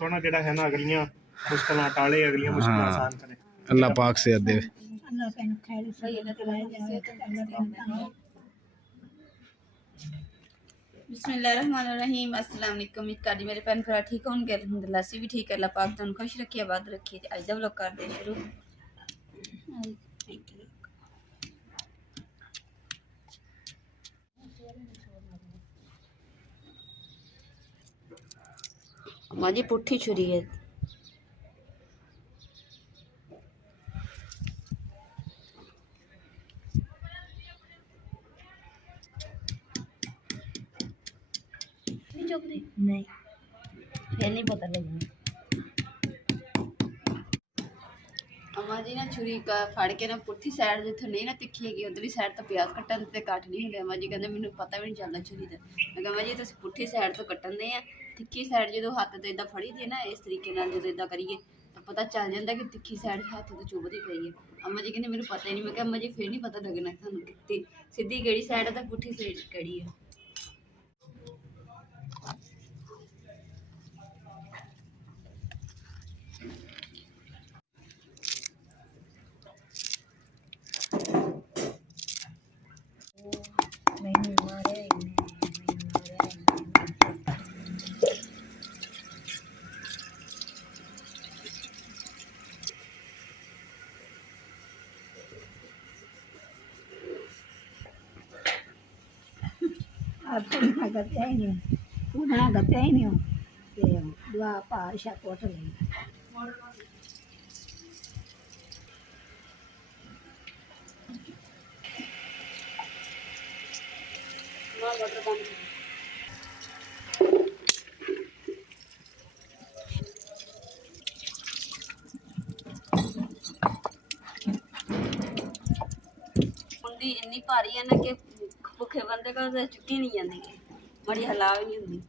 सोना जेड़ा है ना अगलियां मुश्किलां टाले, अगलियां मुश्किलां आसान करे। अल्लाह पाक से दे। बिस्मिल्लाहिर्रहमानिर्रहीम। अस्सलाम वालेकुम। कादी मेरे भैन भरा ठीक होंगे? अल्हम्दुलिल्लाह असी भी ठीक है। अल्लाह पाक तुहानू खुश रखे, आबाद रखे। अज दा व्लॉग करदे शुरू। माजी पुट्ठी छुरी है। नहीं फिर नहीं पता लगना। अम्मा जी ना छुरी का फाड़ के ना पुट्ठी साइड जिथे नहीं ना तिखी हैगी उधरली साइड तो प्याज कट्टन ते कट नहीं होंगे। अम्मा जी कहते मैंने पता भी नहीं चलता छुरी का। मैं कहा अम्मा जी तुम पुट्ठी साइड तो कट्टन दे आ, तिखी साइड जो हाथ तो इदा फड़ी दी ना इस तरीके जो इदा करिए तो पता चल जाता कि तिखी साइड हाथ तो चुभती पई है। अम्मा जी कहते मैंने पता ही नहीं। मैं कहा अम्मा जी फिर नहीं पता लगना थानू कि सीधी केड़ी साइड है तो पुट्ठी साइड केड़ी है। पुना गत्या ही नहीं दुआ पार शा कोट नहीं मुंडी इन्नी भारी है ना कि भुखे बंदे को चुकी नहीं जाती, बड़ी हला भी नहीं होंगी।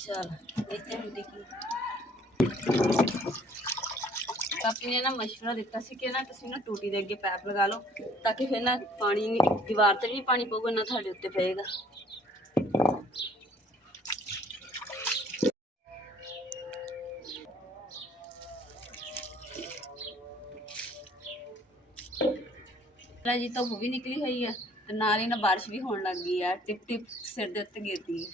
चल इतने मुंडी की कापी ने ना मशवरा दिता सी कि ना तुसीं ना टूटी दे अगे पैप लगा लो ताकि फिर ना पानी दीवार ते भी पानी पऊगा ना तुहाडे उत्ते पेगा। जी तो वो भी निकली हुई है तो नाल ही ना बारिश भी होने लग गई है। टिप टिप सिर दे उत्ते गिरती है।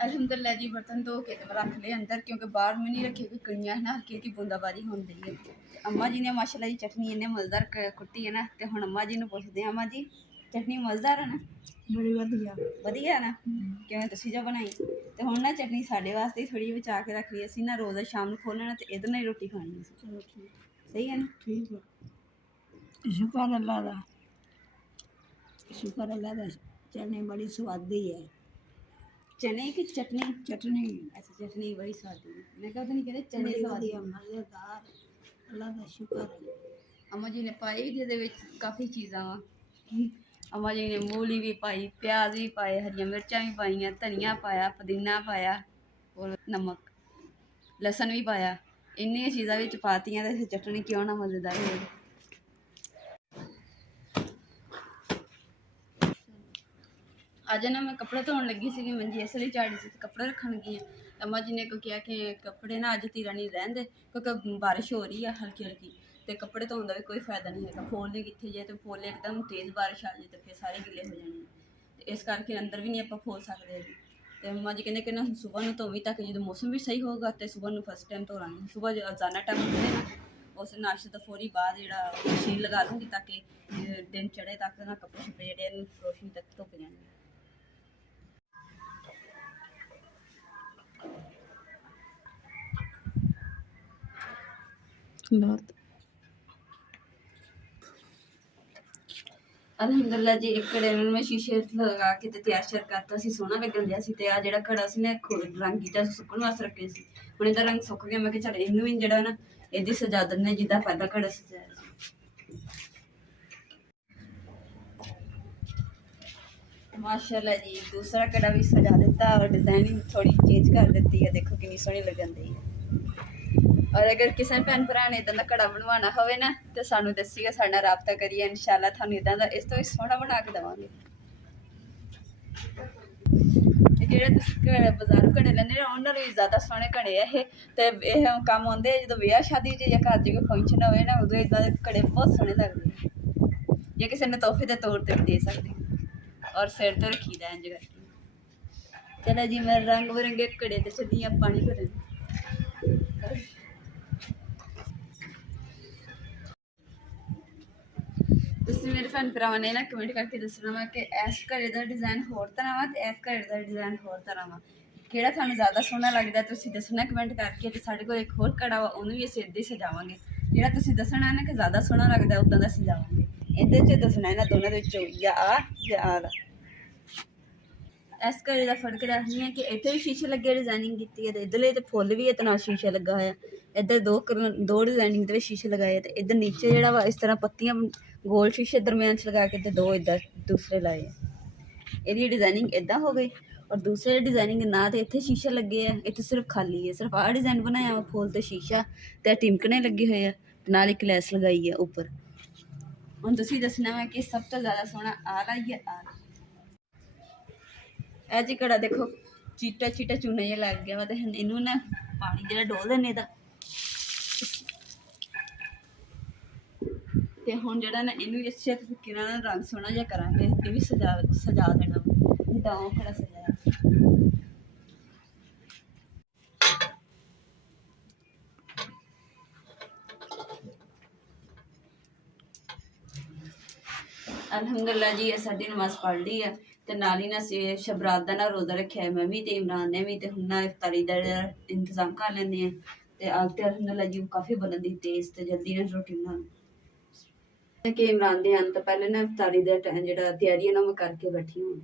अल्हम्दुलिल्लाह जी बर्तन धो के रख ले अंदर क्योंकि बाहर में नहीं रखे, कोई कड़ियाँ है ना हल्की हल्की बूंदाबाजी होती है। अम्मा जी ने माशाल्लाह जी चटनी इन्ने मज़ेदार कुट्टी है ना तो हुण अम्मा जी नूं पुछदे हैं अम्मा जी चटनी मज़ेदार है ना? बड़ी वधिया वधिया ना क्यों तुसीं जो बनाई तो हुण ना चटनी साडे वास्ते थोड़ी बचा के रख ली। असीं ना रोज़ शाम नूं खोल लेना तो इहदे नाल ही रोटी खानी। चलो ठीक सही है ना? ठीक है शुक्र अल्लाह दा, शुक्र अल्लाह दा। चटनी बड़ी स्वादी है। चने की चटनी? चटनी अच्छा चटनी बड़ी स्वादी है। मैं कहा नहीं कहते चने बड़ी स्वादी वधिया मज़ेदार, अल्लाह दा शुक्र है। अम्मा जी ने पाई भी ਇਹਦੇ ਵਿੱਚ काफ़ी चीज़ां वा। अम्मा जी ने मूली भी पाई, प्याज भी पाए, हरियां मिर्चां भी पाइयां, धनिया पाया, पुदीना पाया और नमक लसन भी पाया। इन्नियां चीज़ां विच पातियां ते चटनी क्यों ना मज़ेदार हो। अज ना मैं कपड़े धोन लगी सी मंजी इसलिए झाड़ी से कपड़े रखन लगी हाँ। अम्मा जी ने कहा कि कपड़े ना अज तीरा नहीं रहन दे क्योंकि बारिश हो रही है हल्की हल्की तो कपड़े धोने का भी कोई फायदा नहीं है। फोले कितने जाए तो फोले एकदम तेज़ बारिश आ जाए तो फिर सारे गिले हो जाने तो इस करके अंदर भी नहीं आप फोल सकते। तो अम्मा जी कहते कि ना सुबह में धोवी ताकि जो मौसम भी सही होगा तो सुबह में फर्स्ट टाइम धो लाँगी। सुबह जो अजाना टाइम होते ना उस नाश्ते तो फौरी बाद जो मशीन लगा लूँगी ताकि दिन चढ़े तक ना कपड़े छपड़े जोड़े रोशनी तक धुप जाए। अल्हम्दुलिल्लाह जी एक घड़े में शीशे लगा के तैयार श्यार करता सी, सोहना लगन दिया सी। ते आ जिहड़ा घड़ा सी ना रंग कीता सुक्कण वास्ते रखे सी, हुण इहदा रंग सुक गया। मैं कि चल इहनूं भी जिहड़ा ना इहदी सजा दिंदे जिद्दां पहला घड़ा सजाया सी। माशाल्लाह जी दूसरा घड़ा भी सजा दिता और डिजाइनिंग थोड़ी चेंज कर दी है। देखो कितनी सोहनी लगन दी है। और अगर किसी भैन भरा ने इदां दा कड़ा बनवाना होवे ना तो सानू दस्सिओ, साडे नाल राबता करिए, इंशाअल्लाह थानू इदां दा इस तो भी सोहना बना के देवांगे। ਜਿਹੜੇ ਤੁਸੀਂ ਬਾਜ਼ਾਰੋਂ ਘੜੇ ਲੈਂਦੇ ਨਾ ਉਹਨਾਂ ਨਾਲੋਂ ਵੀ ਜ਼ਿਆਦਾ ਸੋਹਣੇ ਘੜੇ ਆ ਇਹ। ਤੇ ਇਹ ਕੰਮ ਆਉਂਦੇ ਆ ਜਦੋਂ ਵਿਆਹ ਸ਼ਾਦੀ 'ਚ ਜਾਂ ਘਰ 'ਚ ਕੋਈ ਫੰਕਸ਼ਨ ਹੋਵੇ ਨਾ, ਉਦੋਂ ਇੱਦਾਂ ਦੇ ਘੜੇ ਬਹੁਤ ਸੋਹਣੇ ਲੱਗਦੇ ਆ, ਜੇ ਕਿਸੇ ਨੇ ਤੋਹਫੇ ਦੇ ਤੌਰ 'ਤੇ ਵੀ ਦੇ ਸਕਦੇ ਔਰ ਸਿਰ 'ਤੇ ਰੱਖੀਦਾ ਇੰਝ ਕਰਕੇ। ਚਲੋ ਜੀ ਮੈਂ ਰੰਗ ਬਿਰੰਗੇ ਘੜੇ 'ਤੇ ਚੱਲੀ ਆ ਪਾਣੀ ਭਰਨ। ਤੁਸੀਂ ਮੇਰੇ ਭੈਣ ਭਰਾਵਾਂ ਨੇ ਨਾ ਕਮੈਂਟ ਕਰਕੇ ਦੱਸਣਾ ਵਾ ਕਿ ਇਸ ਘੜੇ ਦਾ ਡਿਜ਼ਾਈਨ ਹੋਰ ਤਰ੍ਹਾਂ ਵਾ ਤੇ ਇਸ ਘੜੇ ਦਾ ਡਿਜ਼ਾਈਨ ਹੋਰ ਤਰ੍ਹਾਂ ਵਾ, ਕਿਹੜਾ ਤੁਹਾਨੂੰ ਜ਼ਿਆਦਾ ਸੋਹਣਾ ਲੱਗਦਾ ਤੁਸੀਂ ਦੱਸਣਾ ਕਮੈਂਟ ਕਰਕੇ। ਤੇ ਸਾਡੇ ਕੋਲ ਇੱਕ ਹੋਰ ਘੜਾ ਵਾ, ਉਹਨੂੰ ਵੀ ਅਸੀਂ ਇੱਦਾਂ ਹੀ ਸਜਾਵਾਂਗੇ, ਜਿਹੜਾ ਤੁਸੀਂ ਦੱਸਣਾ ਨਾ ਕਿ ਜ਼ਿਆਦਾ ਸੋਹਣਾ ਲੱਗਦਾ ਉੱਦਾਂ ਦਾ ਸਜਾਵਾਂਗੇ। ਇਹਦੇ 'ਚ ਦੱਸਣਾ ਇਹਨਾਂ ਦੋਨਾਂ ਦੇ ਵਿੱਚੋਂ ਜਾਂ ਆ ਦਾ। ਇਸ ਘੜੇ ਦਾ ਫਰਕ ਦੱਸਦੀ ਹਾਂ ਕਿ ਇੱਥੇ ਵੀ ਸ਼ੀਸ਼ੇ ਲੱਗੇ ਡਿਜ਼ਾਈਨਿੰਗ ਕੀਤੀ ਹੈ, ਤੇ ਇੱਧਰਲੇ ਤੇ ਫੁੱਲ ਵੀ ਇਤਨਾ ਸ਼ੀਸ਼ਾ ਲੱਗਾ ਹੋਇਆ। ਇੱਧਰ ਦੋ ਡਿਜ਼ਾਈਨਿੰਗ ਦੇ ਵਿੱਚ ਸ਼ੀਸ਼ੇ ਲਗਾਏ ਤੇ ਇੱਧਰ ਨੀਚੇ ਜਿਹੜਾ ਵਾ ਇਸ ਤਰ੍ਹਾਂ ਪੱਤੀਆਂ ਗੋਲ ਸ਼ੀਸ਼ੇ ਦਰਮਿਆਨ 'ਚ ਲਗਾ ਕੇ ਤੇ ਦੋ ਇੱਧਰ ਦੂਸਰੇ ਲਾਏ ਆ। ਇਹਦੀ ਡਿਜ਼ਾਈਨਿੰਗ ਇੱਦਾਂ ਹੋ ਗਈ। ਔਰ ਦੂਸਰੇ ਡਿਜ਼ਾਈਨਿੰਗ ਨਾ ਤੇ ਇੱਥੇ ਸ਼ੀਸ਼ਾ ਲੱਗੇ ਆ, ਇੱਥੇ ਸਿਰਫ ਖਾਲੀ ਹੈ, ਸਿਰਫ ਆਹ ਡਿਜ਼ਾਈਨ ਬਣਾਇਆ ਵਾ ਫੁੱਲ ਤੇ ਸ਼ੀਸ਼ਾ ਤੇ ਟਿਮਕਣੇ ਲੱਗੇ ਹੋਏ ਆ ਤੇ ਨਾਲ ਇੱਕ ਲੈਸ ਲਗਾਈ ਆ ਉੱਪਰ। ਹੁਣ ਤੁਸੀਂ ਦੱਸਣਾ ਵਾ ਕਿ ਸਭ ਤੋਂ ਜ਼ਿਆਦਾ ਸੋਹਣਾ ਆਹ ਲਾਈ ਹੈ ਆਹ। ਇਹ ਜੀ ਘੜਾ ਦੇਖੋ ਚੀਟਾ ਚੀਟਾ ਚੂਨਾ ਜਿਹਾ ਲੱਗ ਗਿਆ ਵਾ, ਤੇ ਹੁਣ ਇਹਨੂੰ ਨਾ ਪਾਣੀ ਜਿਹੜਾ ਡੋਲ ਦਿੰਦੇ ਇਹਦਾ, ਤੇ ਹੁਣ ਜਿਹੜਾ ਨਾ ਇਹਨੂੰ ਇਸੇ ਤਰੀਕੇ ਨਾਲ ਰੰਗ ਸੋਹਣਾ ਜਿਹਾ ਕਰਾਂਗੇ। ਇਹ ਵੀ ਸਜਾ ਦੇਣਾ ਜਿੱਦਾਂ ਉਹ ਘੜਾ ਸਜਾਇਆ। ਅਲਹਮਦੁਲਿਲਾ ਜੀ ਇਹ ਸਾਡੀ ਨਮਾਜ਼ ਪੜ੍ਹ ਲਈ ਆ ਤੇ ਨਾਲ ਹੀ ਨਾ ਅਸੀਂ ਸ਼ਬਰਾਤ ਦਾ ਨਾ ਰੋਜ਼ਾ ਰੱਖਿਆ, ਮੈਂ ਵੀ ਤੇ ਇਮਰਾਨ ਨੇ ਵੀ, ਤੇ ਹੁਣ ਨਾ ਇਫਤਾਰੀ ਦਾ ਇੰਤਜ਼ਾਮ ਕਰ ਲੈਂਦੇ ਆ। ਤੇ ਆਗ ਤੇ ਅਲਹਮਦੁਲਿਲਾ ਜੀ ਕਾਫੀ ਬਣਦੀ ਤੇਜ਼ ਤੇ ਜਲਦੀ ਨਾਲ ਰੋਟੀ ਬਣਾ ਕਿ ਇਮਰਾਨ ਦੇ ਆਉਣ ਤੋਂ ਪਹਿਲੇ ਨਾ ਇਫਤਾਰੀ ਦਾ ਜਿਹੜਾ ਤਿਆਰੀ ਹੈ ਨਾ ਮੈਂ ਕਰਕੇ ਬੈਠੀ ਹਾਂ।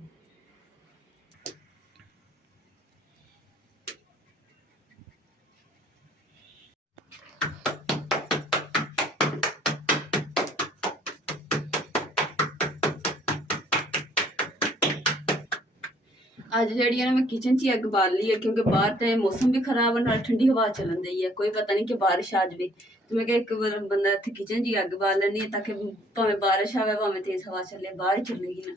ਅੱਜ ਜਿਹੜੀ ਨਾ ਮੈਂ ਕਿਚਨ 'ਚ ਹੀ ਅੱਗ ਬਾਲ ਲਈ ਹੈ, ਕਿਉਂਕਿ ਬਾਹਰ ਤੇ ਮੌਸਮ ਵੀ ਖਰਾਬ ਹੈ, ਨਾਲ ਠੰਡੀ ਹਵਾ ਚੱਲਣ ਦਈ ਹੈ, ਕੋਈ ਪਤਾ ਨਹੀਂ ਕਿ ਬਾਰਿਸ਼ ਆ ਜਾਵੇ। ਤੇ ਮੈਂ ਕਿਹਾ ਇੱਕ ਵਾਰ ਬੰਦਾ ਇੱਥੇ ਕਿਚਨ 'ਚ ਹੀ ਅੱਗ ਬਾਲ ਲੈਂਦੀ ਹੈ ਤਾਂ ਕਿ ਭਾਵੇਂ ਬਾਰਿਸ਼ ਆਵੇ ਭਾਵੇਂ ਤੇਜ਼ ਹਵਾ ਚੱਲੇ ਬਾਹਰ ਹੀ ਚੱਲੇਗੀ ਨਾ।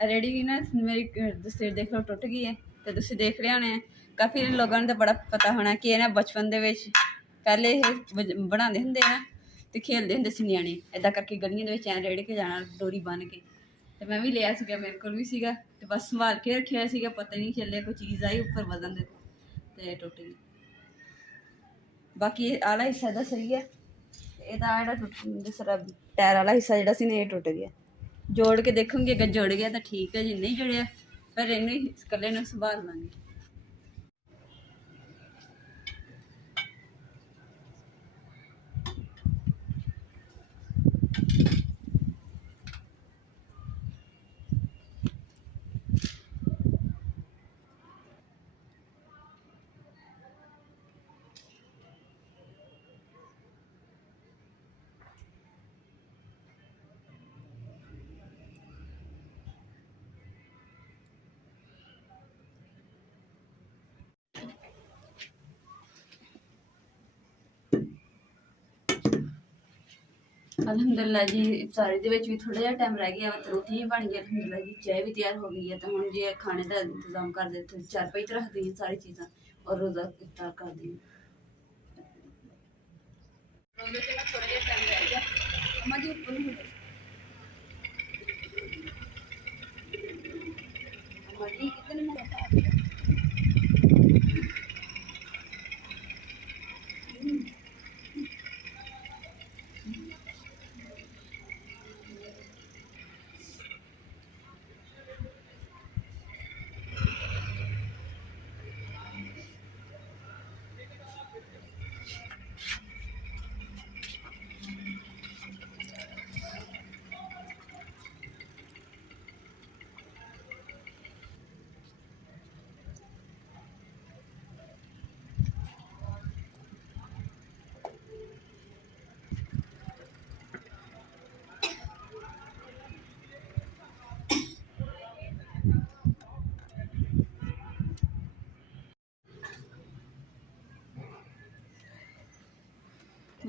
रेडी भी ना मेरी सिर देख लो टुट गई है, तो तुम देख रहे होने काफ़ी लोगों ने तो बड़ा पता होना कि ना बचपन दे विच पहले बनाते होंगे ना तो खेलते होंगे सी न्याणे इदा करके गलियों के रेड़ के जाना डोरी बन के। तो मैं भी लिया सीगा, मेरे को भी सीगा, तो बस संभाल के रखा सीगा, पता नहीं चलिया कोई चीज़ आई उपर वजन दे तो टुट गई। बाकी आला हिस्सा तो सही है, यदा दूसरा टायर वाला हिस्सा जोड़ा सी ना टुट गया। जोड़ के देखूंगी अगर जुड़ गया तो ठीक है, जी नहीं जुड़िया फिर इन्हें कल्ले नूं संभाल लांगे। अलहमदुलिल्लाह जी इफ्तारी दे विच भी थोड़ा जिहा टाइम रह गया, रोटी भी बन गई अलहमदुलिल्लाह जी, चाय भी तैयार हो गई है। तो हुण जी खाने का इंतजाम कर देते, चारपाई तो रख दी सारी चीज़ां और रोज़ा इफ्तार कर दी। थोड़ा जिहा टाइम रह गया अम्मा जी ऊपर नहीं अम्मा जी कितने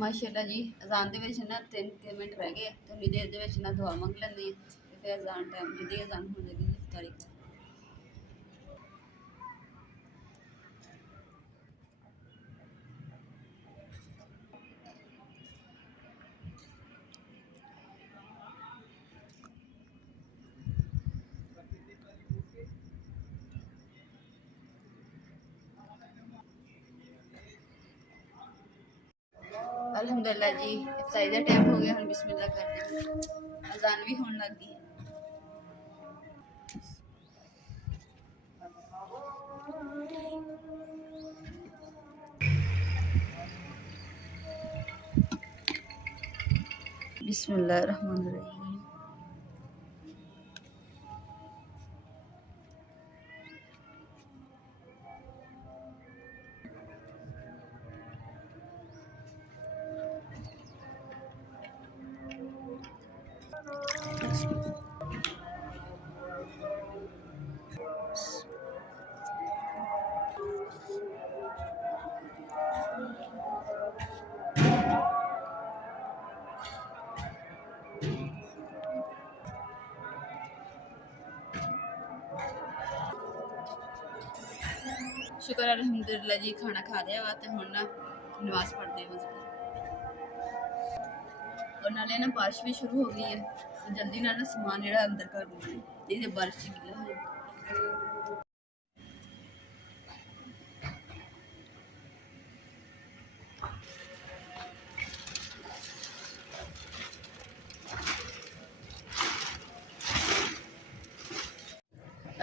ਮਾਸ਼ਾਅੱਲਾ ਜੀ ਅਜ਼ਾਨ ਦੇ ਵਿੱਚ ਨਾ 3 ਮਿੰਟ ਰਹਿ ਗਏ ਤੇ ਉਨੀ ਦੇਰ ਦੇ ਵਿੱਚ ਨਾ ਦੁਆ ਮੰਗ ਲੈਂਦੇ ਆ ਤੇ ਫਿਰ ਅਜ਼ਾਨ ਟਾਈਮ ਜਿਹਦੀ ਅਜ਼ਾਨ ਹੋ ਜਾਏਗੀ ਇਫਤਾਰੀ ਦਾ। अल्हम्दुलिल्लाह जी इफ्तारी का टाइम हो गया। हम बिस्मिल्लाह करते हैं। अजान भी होने लग गई है। बिस्मिल्लाहिर्रहमानिर्रहीम। शुक्र अल्हम्दुलिल्लाह जी खाना खा लिया वा ते हुण ना नमाज पढ़ते हैं और नाले ना बारिश भी शुरू हो गई है तो जल्दी ना समान जो अंदर कर देंगे नहीं तो बारिश च गिला हो जाए।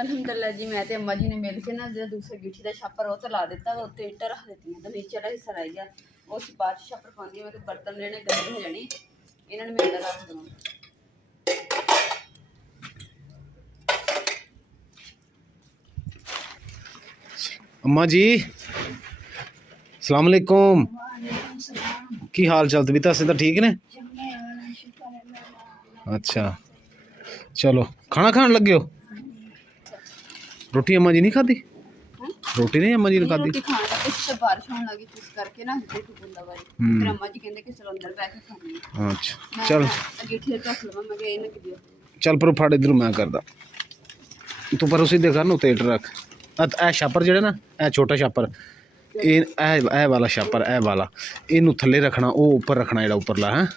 अल्हम्दुलिल्लाह जी मैं ते अम्मा जी ने मिल के ना जो दूसरे गिठी का छापर वो तो ला दिता वो उत्ते ईटा रख दी तो नीचे वाला हिस्सा रह गया उस बाद छापर पाँदी मैं तो बर्तन लेने गंदे हो जाने इन्होंने मैं अंदर रख दूँ। अम्मा जी सलाम अलैकुम की हाल चाल तबीयत से तो ठीक ने? अच्छा चलो खाना खान लगे हो? रोटी अम्मा जी नहीं खाती? रोटी नहीं अम्मा जी ने खाती? रोटी खाने का कुछ बारिश होने लगी तो इस करके ना देखो बूंदाबांदी फिर अम्मा जी कहंदे कि चलो अंदर बैठ के खानी। अच्छा चल गिठी रख लवां मैं कहा इन्हें गिदियो चल पर फाड़ इधर मैं करदा तू पर उसी देखा ना तेट रख ए छापर जेड़ा ना ए छोटा छापर ए वाला छापर ए वाला इनू थले रखना वो उपर रखना जेड़ा उपरला है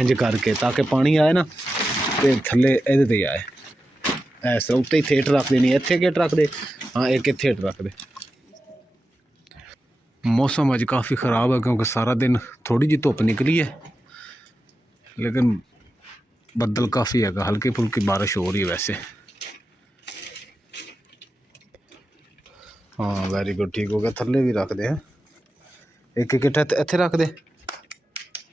इंज करके ताकि पानी आए ना ते थले एदे ते आए ऐसा उत्ते ही थेट रख देनी इत्थे गेट रख दे। हाँ एक इत्थे रख दे। मौसम अज काफ़ी ख़राब है क्योंकि सारा दिन थोड़ी जी धुप निकली है लेकिन बदल काफ़ी है हल्की फुल्की बारिश हो रही है वैसे। हाँ वेरी गुड ठीक हो गया थल्ले भी रख दे हैं एक एक इत्थे रख दे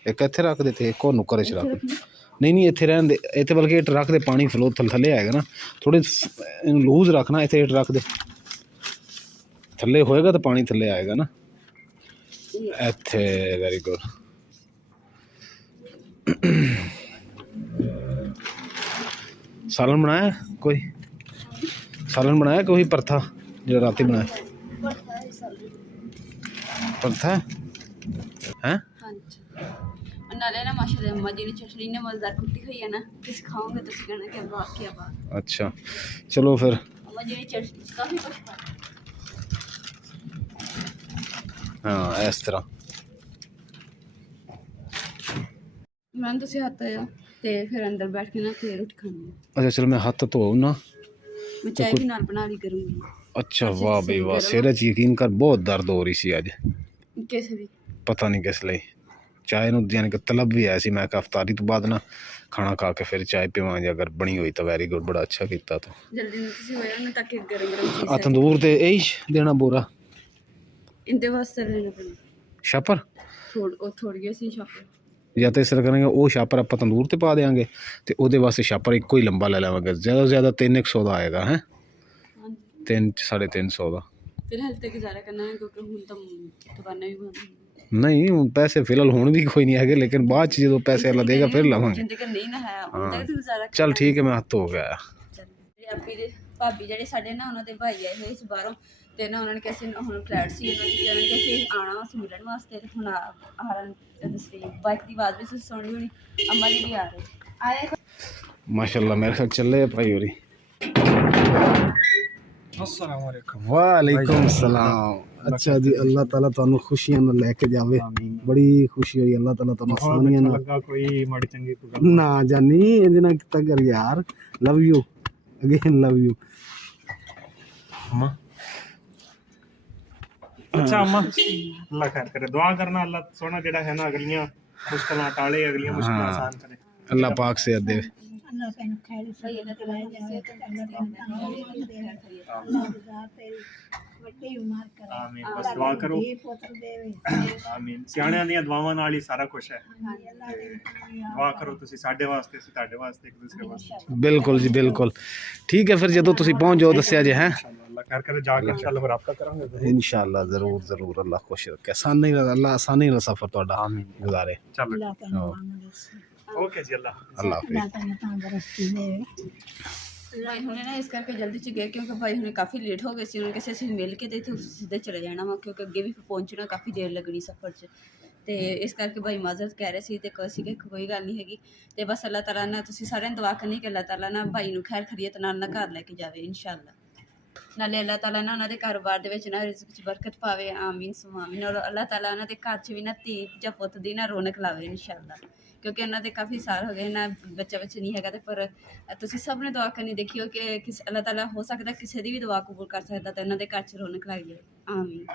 एक इत्थे रख दे ते एक और नुक्कर च रख दे। नहीं इत्थे रहन दे इत्थे बल्कि इट रख दे पानी फ्लो थल्ले आएगा ना थोड़ी लूज रखना इत्थे इट रख दे थल्ले होएगा तो पानी थल्ले आएगा ना इत्थे। Very good. सालन बनाया कोई सालन बनाया कोई परथा जो राती बनाया परथा है? हाँ जी नाले ना माशाल्लाह अम्मा जी ने चटनी ने मज़ेदार कुटी हुई है ना किस खाओगे तो कहना कि वाह क्या बात। अच्छा चलो फिर अम्मा जी ने चटनी काफ़ी कुछ खाया। हाँ इस तरह मैं तो हत्थ आया ते फिर अंदर बैठ के ना फिर रोटी खानी है। अच्छा चलो मैं हाथ धो ना मैं चाय भी नाल बना ली करूँगी। अच्छा वाह भाई वाह सिर च यकीन कर बहुत दर्द हो रही सी अज कैसे भी पता नहीं किस लिए चाय नूं यानी कि तलब भी है सी मैं अफ्तारी तो बाद ना खाना खा के फिर चाय पीवां जे अगर बनी हुई तो वेरी गुड बड़ा अच्छा किया। तो जल्दी नहीं किसी होया ना ताकि गरम गरम चीज़ आ तंदूर ते यही देना बोरा इनके वास्ते लेना पड़ेगा छापर थोड़ी सी छापर या तो इस तरह करेंगे वो छापर आप तंदूर ते पा देंगे तो वो वास्ते छापर एक ही लंबा ले लेवांगे ज़्यादा से ज़्यादा 300 का आएगा है 300-350 का फिलहाल तो गुजारा करना है क्योंकि हूँ तो दुकानें भी बंद नहीं हूँ पैसे फिलहाल हुण भी कोई नहीं है लेकिन बाद जो पैसे अल्लाह देगा फिर लवांगे। नहीं ना है हाँ गुजारा चल ठीक है मैं हत्थ हो गया। भाभी ਜਿਹੜੇ ਸਾਡੇ ਨਾ ਉਹਨਾਂ ਦੇ ਭਾਈ ਆਏ ਹੋਏ ਸੀ ਬਾਹਰੋਂ ਤੇ ਨਾ ਉਹਨਾਂ ਨੇ ਕਿਹਾ ਸੀ ਹੁਣ ਫਲੈਟ ਸੀ ਉਹਨਾਂ ਦੀ, ਤੇ ਉਹਨਾਂ ਨੇ ਕਿਹਾ ਸੀ ਆਉਣਾ ਅਸੀਂ ਮਿਲਣ ਵਾਸਤੇ, ਤੇ ਹੁਣ ਆ ਰਹੇ ਤੁਸੀਂ ਬਾਈਕ ਦੀ ਆਵਾਜ਼ ਵੀ ਤੁਸੀਂ ਸੁਣੀ ਹੋਣੀ, ਅੰਮਾ ਜੀ ਵੀ ਆ ਰਹੇ ਆਏ। माशाल्लाह मेरे ख्याल चल रहे भाई हो अस्सलाम वालेकुम। वालेकुम सलाम। अच्छा जी, अल्लाह ताला ਤੁਹਾਨੂੰ ਖੁਸ਼ੀਆਂ ਨਾਲ ਲੈ ਕੇ ਜਾਵੇ। ਬੜੀ ਖੁਸ਼ੀ ਹੋਈ, ਅੱਲਾਹ ਤਾਲਾ ਤੁਹਾਨੂੰ ਆਸਾਨੀਆਂ ਨਾਲ ਲੱਗਾ ਕੋਈ ਮਾੜੀ ਚੰਗੀ ਕੋਈ ਗੱਲ ਨਾ ਜਾਨੀ ਇਹਦੇ ਨਾਲ ਕਿਤਾ ਕਰ ਯਾਰ। Love you again, love you. अम्मा। अच्छा अम्मा, अल्लाह खैर करे, दुआ करना अल्लाह सोना जेड़ा है ना अगलियां मुश्किलां टाले, अगलियां मुश्किलां आसान करे। अल्लाह पाक से दे। अल्लाह तेन खैर से कराए जावे, अल्लाह तेन दे, अल्लाह गुजार तेरी ਵੱਡੀ ਉਮਰ ਕਰੇ। आमीन। बस दुआ करो। धी ਪੁੱਤਰ ਦੇਵੇ। आमीन। ਸਿਆਣਿਆਂ ਦੀਆਂ ਦੁਆਵਾਂ ਨਾਲ ਹੀ ਸਾਰਾ ਕੁਝ ਹੈ। ਅੱਲਾਹ ਦੇ ਦੁਆ ਕਰੋ ਤੁਸੀਂ ਸਾਡੇ ਵਾਸਤੇ, ਅਸੀਂ ਤੁਹਾਡੇ ਵਾਸਤੇ, ਇੱਕ ਦੂਸਰੇ ਵਾਸਤੇ। ਬਿਲਕੁਲ ਜੀ ਬਿਲकुल। ਠੀਕ ਹੈ ਫਿਰ ਜਦੋਂ ਤੁਸੀਂ ਪਹੁੰਚ ਜਾਓ ਦੱਸਿਆ ਜੇ ਹੈ। ਅੱਲਾਹ ਖੈਰ ਕਰੇ, ਜਾ ਕੇ ਇਨਸ਼ਾਅੱਲਾ ਫਿਰ ਰਾਬਤਾ ਕਰਾਂਗੇ। इंशाल्लाह ज़रूर ज़रूर। अल्लाह खुश रखे, आसानी अल्लाह आसानी ਨਾਲ ਸਫ਼ਰ ਤੁਹਾਡਾ ਗੁਜ਼ਾਰੇ। ਚਲੋ ਅੱਲਾਹ ਤੈਨੂੰ ਤੰਦਰੁਸਤੀ ਓਕੇ ਜੀ, ਅੱਲਾਹ ਅੱਲਾਹ ਹਾਫਿਜ਼। ਅੱਲਾਹ ਤੈਨੂੰ ਤੰਦਰੁਸਤੀ ਦੇਵੇ। ਭਾਈ ਹੁਣੇ ਨਾ ਇਸ ਕਰਕੇ ਜਲਦੀ ਚ ਗਏ ਕਿਉਂਕਿ ਭਾਈ ਹੁਣੇ ਕਾਫੀ ਲੇਟ ਹੋ ਗਏ ਸੀ, ਉਹਨਾਂ ਕਿਸੇ ਅਸੀਂ ਮਿਲ ਕੇ ਤੇ ਇੱਥੇ ਸਿੱਧੇ ਚਲੇ ਜਾਣਾ ਵਾ, ਕਿਉਂਕਿ ਅੱਗੇ ਵੀ ਪਹੁੰਚਣਾ ਕਾਫੀ ਦੇਰ ਲੱਗਣੀ ਸਫ਼ਰ 'ਚ, ਤੇ ਇਸ ਕਰਕੇ ਭਾਈ ਮਾਜ਼ਰਤ ਕਹਿ ਰਹੇ ਸੀ, ਤੇ ਸੀਗੇ ਕੋਈ ਗੱਲ ਨਹੀਂ ਹੈਗੀ। ਤੇ ਬਸ ਅੱਲਾਹ ਤਾਲਾ ਨਾਲ ਤੁਸੀਂ ਸਾਰਿਆਂ ਨੂੰ ਦੁਆ ਕਰਨੀ ਕਿ ਅੱਲਾਹ ਤਾਲਾ ਨਾ ਭਾਈ ਨੂੰ ਖੈਰ ਖਰੀਅਤ ਨਾਲ ਨਾ ਘਰ ਲੈ ਕੇ ਜਾਵੇ ਇਨਸ਼ਾਅੱਲਾ। ਨਾਲੇ ਅੱਲਾਹ ਤਾਲਾ ਨਾ ਉਹਨਾਂ ਦੇ ਕਾਰੋਬਾਰ ਦੇ ਵਿੱਚ ਨਾ ਰਿਜ਼ਕ 'ਚ ਬਰਕਤ ਪਾਵੇ, ਆਮੀਨ ਸੁਮਾ ਆਮੀਨ। ਔਰ ਅੱਲਾਹ ਤਾਲਾ ਉਹਨਾਂ ਦੇ ਘਰ 'ਚ ਵੀ ਨਾ ਧੀ ਜਾਂ ਪੁੱਤ ਦੀ ਨਾ ਰੌਣਕ ਲਾਵੇ ਇਨਸ਼ਾਅੱਲਾ, ਕਿਉਂਕਿ ਉਹਨਾਂ ਦੇ ਕਾਫੀ ਸਾਲ ਹੋ ਗਏ ਨਾ ਬੱਚਾ ਨਹੀਂ ਹੈਗਾ। ਤੇ ਪਰ ਤੁਸੀਂ ਸਭ ਨੇ ਦੁਆ ਕਰਨੀ, ਦੇਖਿਓ ਕਿ ਅੱਲਾਹ ਤਾਲਾ ਹੋ ਸਕਦਾ ਕਿਸੇ ਦੀ ਵੀ ਦੁਆ ਕਬੂਲ ਕਰ ਸਕਦਾ, ਤੇ ਉਹਨਾਂ ਦੇ ਘਰ 'ਚ ਰੌਣਕ ਲੱਗ ਜਾਵੇ, ਆਮੀਨ।